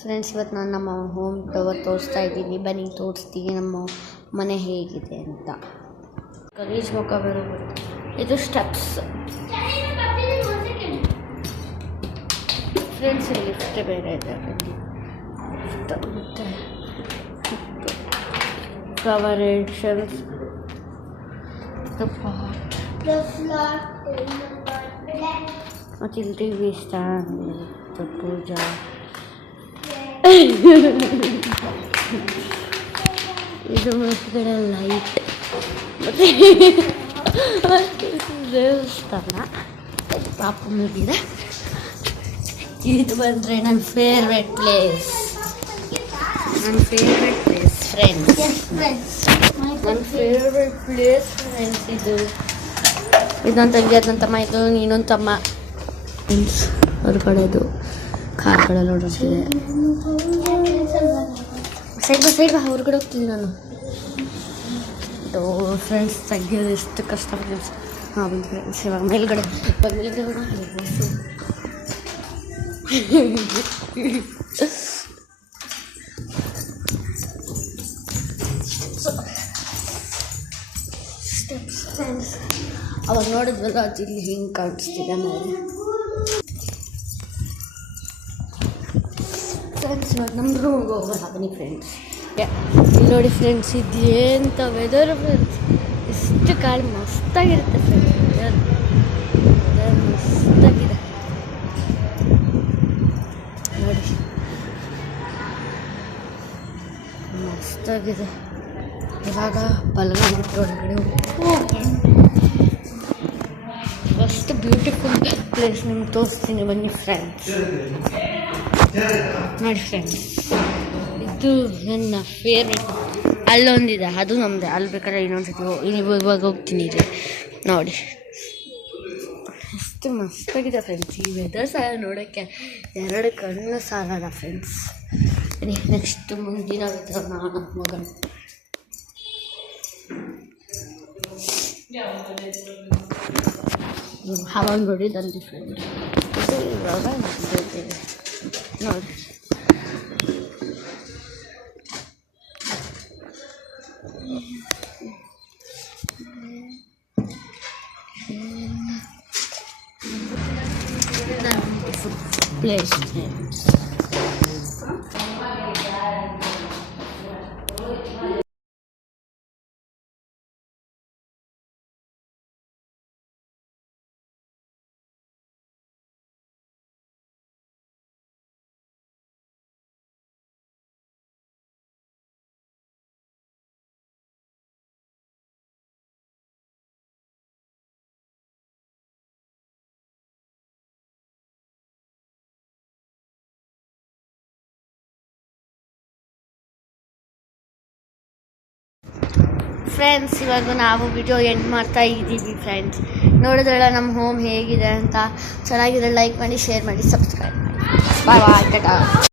Friends, ಇವತ್ತು ನಾನು ನಮ್ಮ ಹೋಮ್ ಟವರ್ ತೋರಿಸ್ತಾ ಇದ್ದೀನಿ. ಬನ್ನಿ ತೋರಿಸ್ತೀನಿ ನಮ್ಮ ಮನೆ ಹೇಗಿದೆ ಅಂತ. ಗಲೀಜ್ ಮುಖ ಬರೋದು. ಇದು ಸ್ಟೆಪ್ಸ್ ಫ್ರೆಂಡ್ಸ್. ಲಿಫ್ಟ್ ಬೇರೆ ಇದೆ. ಮತ್ತು ಕವರೇಷನ್ಸ್, ಮತ್ತು ಇಲ್ಲಿ ಟಿ ವಿ ಸ್ಟ್ಯಾಂಡ್, ಪೂಜಾ, ಇದು ಮೇಲ್ಗಡೆ ಲೈಟ್, ಮತ್ತು ದೇವಸ್ಥಾನ ಪಾಪ ಮುಗಿದೆ. ಇದು ಬಂದರೆ ನನ್ನ ಫೇವ್ರೆಟ್ ಪ್ಲೇಸ್ ಫ್ರೆಂಡ್ಸ್. ನನ್ನ ಫೇವ್ರೆಟ್ ಪ್ಲೇಸ್ ಫ್ರೆಂಡ್ಸ್. ಇದು ನನ್ನ ತಂಗಿ, ಅದು ನನ್ನ ತಮ್ಮ, ಇದು ಇನ್ನೊಂದು ತಮ್ಮ ಫ್ರೆಂಡ್ಸ್. ಹೊರಗಡೆದು ಕಾರ್ಗಳೆಲ್ಲ ಓಡಿಸ್ತಿದೆ. ಸೈಡ್ ಬಾ ಹೊರಗಡೆ ಹೋಗ್ತಿದ್ದೀನಿ ನಾನು. ಇದು ಫ್ರೆಂಡ್ಸ್ ತೆಗಿಯೋದು ಎಷ್ಟು ಕಷ್ಟ ಫ್ರೆಂಡ್ಸ್. ಬಂದು ಫ್ರೆಂಡ್ಸ್ ಇವಾಗ ಮೇಲ್ಗಡೆ ಬಸ್ಸು. Steps friends. ಅವಾಗ ನೋಡಿದ್ವಲ್ಲ, ಅದು ಇಲ್ಲಿ ಹಿಂಗೆ ಕಾಣಿಸ್ತಿದೆ ನೋಡಿ ಫ್ರೆಂಡ್ಸ್. ಇವಾಗ ನಮ್ಮ ರೂಮ್ಗೆ ಹೋಗೋಣ ಬನ್ನಿ ಫ್ರೆಂಡ್ಸ್. ಇಲ್ಲಿ ನೋಡಿ ಫ್ರೆಂಡ್ಸ್, ಇದೇಂತ ವೆದರ್ ಫ್ರೆಂಡ್ಸ್. ಎಷ್ಟು ಗಾಳಿ ಮಸ್ತಾಗಿರುತ್ತೆ ಫ್ರೆಂಡ್ಸ್. ವೆದರ್ ಮಸ್ತಾಗಿದೆ ನೋಡಿ, ಮಸ್ತಾಗಿದೆ. ಇವಾಗ ಬಲಗಡೆ ಒಳಗಡೆ ಮಸ್ತ್ ಬ್ಯೂಟಿಫುಲ್ ಪ್ಲೇಸ್ ನಿಮ್ಗೆ ತೋರಿಸ್ತೀನಿ ಬನ್ನಿ ಫ್ರೆಂಡ್ಸ್. ನೋಡಿ ಫ್ರೆಂಡ್ಸ್, ಇದು ನನ್ನ ಫೇವ್ರೆಟ್. ಅಲ್ಲೊಂದಿದೆ, ಅದು ನಮ್ಮದೇ. ಅಲ್ಲಿ ಬೇಕಾದ್ರೆ ಇನ್ನೊಂದ್ಸತಿ ಇವಾಗ ಹೋಗ್ತೀನಿ ರೀ. ನೋಡಿ ಎಷ್ಟು ಮಸ್ತಾಗಿದೆ ಫ್ರೆಂಡ್ಸ್. ಈ ವೆದರ್ ಸಹ ನೋಡೋಕ್ಕೆ ಎರಡು ಕಣ್ಣು ಸಾಲಲ್ಲ ಫ್ರೆಂಡ್ಸ್. ನೆಕ್ಸ್ಟ್ ಮುಂದಿನ ವೆದರ್ ನಾನು ಮಗನ ಹವಾ ನೋಡಿದಲ್ಲಿ ಫ್ರೆಂಡ್ಸ್. ಇದು ಇವಾಗ ನೋಡ್ತೇವೆ ನೋಡಿ. Place friends. ಇವಾಗ ನಾವು ವಿಡಿಯೋ ಎಂಡ್ ಮಾಡ್ತಾ ಇದ್ದೀವಿ ಫ್ರೆಂಡ್ಸ್. ನೋಡಿದ್ರಲ್ಲ ನಮ್ಮ ಹೋಮ್ ಹೇಗಿದೆ ಅಂತ. ಚೆನ್ನಾಗಿದ್ರೆ ಲೈಕ್ ಮಾಡಿ, ಶೇರ್ ಮಾಡಿ, ಸಬ್ಸ್ಕ್ರೈಬ್ ಮಾಡಿ. ಬಾಯ್ ಬಾಯ್, ಟಾಟಾ.